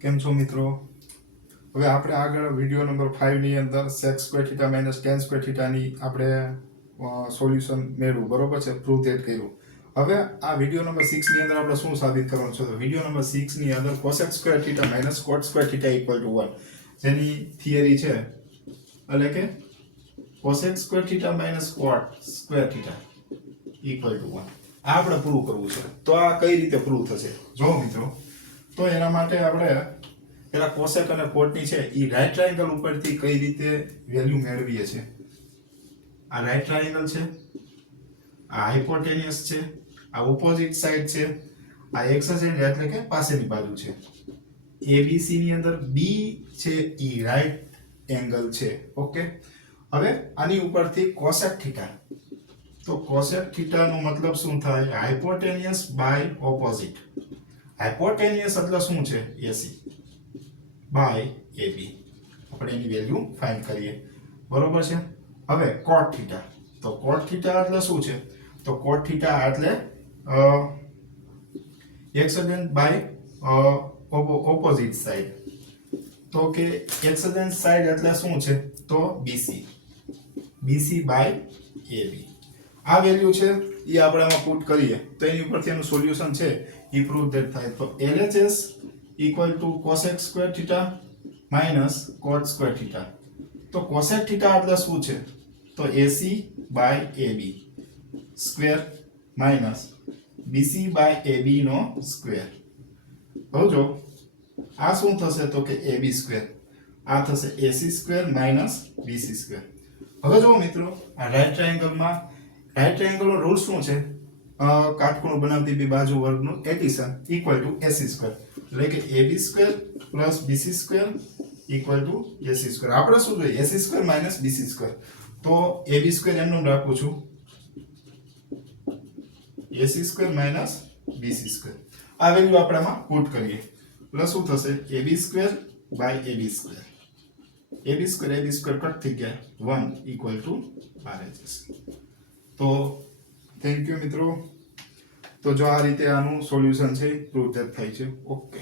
કેમ છો મિત્રો? હવે આપણે આગળ વિડિયો નંબર 5 ની અંદર sec square theta minus tan square થીટાની આપણે સોલ્યુશન મેળવ્યું, બરોબર છે, પ્રૂવ ધેટ કર્યું. હવે આ વિડિયો નંબર 6 ની અંદર આપણે શું સાબિત કરવાનું છે? તો વિડિયો નંબર 6 ની અંદર cosec square theta minus cot square theta equal to 1 જેની થિયરી છે, એટલે કે cosec square theta minus cot square theta equal to 1 આ આપણે પ્રૂવ કરવું છે. તો આ કઈ રીતે પ્રૂવ થશે જો મિત્રો, તો એના માટે આપણે પેલા કોસેક અને કોટની છે એ રાઈટ ટ્રાયેંગલ ઉપરથી કઈ રીતે વેલ્યુ મેળવીએ છે. આ રાઈટ ટ્રાયેંગલ છે, આ હાઇપોટેન્યુસ છે, આ ઓપોઝિટ સાઈડ છે, આ એક્સેસેન્ટ એટલે કે પાસેની બાજુ છે. ABC ની અંદર B છે એ રાઈટ એંગલ છે. ઓકે, હવે આની ઉપરથી કોસેક થીટા, તો કોસેક થીટા નો મતલબ શું થાય? હાઇપોટેન્યુસ બાય ઓપોઝિટ. હાઇપોટેન્યુસ એટલે શું છે? AC by AB. આપણે એની વેલ્યુ ફાઇન્ડ કરીએ, બરોબર છે. હવે કોટ થીટા, તો કોટ થીટા એટલે શું છે? તો કોટ થીટા એટલે એક્સેસેન્ટ બાય ઓપોઝિટ સાઈડ. તો કે એક્સેસેન્ટ સાઈડ એટલે શું છે? તો BC બાય AB. આ વેલ્યુ છે એ આપણે આમાં પુટ કરીએ તો એની ઉપરથી એનું સોલ્યુશન છે એ પ્રૂવ ધેટ થાય. તો LHS equal to cosec square theta minus cot square theta. તો cosec થીટા એટલે શું છે? તો AC by AB square minus BC by AB નો સ્ક્વેર. હવે જો આ શું થશે? તો કે AB સ્ક્વેર, આ થશે AC square minus BC square. હવે જો મિત્રો, આ રાઈટ ટ્રાયેંગલમાં રાઈટ ટ્રાયેંગલનો રૂલ શું છે? કાટખૂણો બનાવતી બે બાજુ વર્ગનું addition equal to AC square, એટલે કે AB square plus BC square equal to AC square. આપણે શું જોઈએ? AC square minus BC square. તો AB સ્ક્વેર એમનું રાખું છું, AC square minus BC square. આ વેલ્યુ આપણે આમાં પુટ કરીએ પ્લસ શું થશે? AB square by AB square. AB square cut થઈ ગયા, 1 ઇક્વલ ટુ RHS. તો થેન્ક યુ મિત્રો. તો જો આ રીતે આનું સોલ્યુશન છે પ્રૂવ ધેટ થાય છે. ઓકે.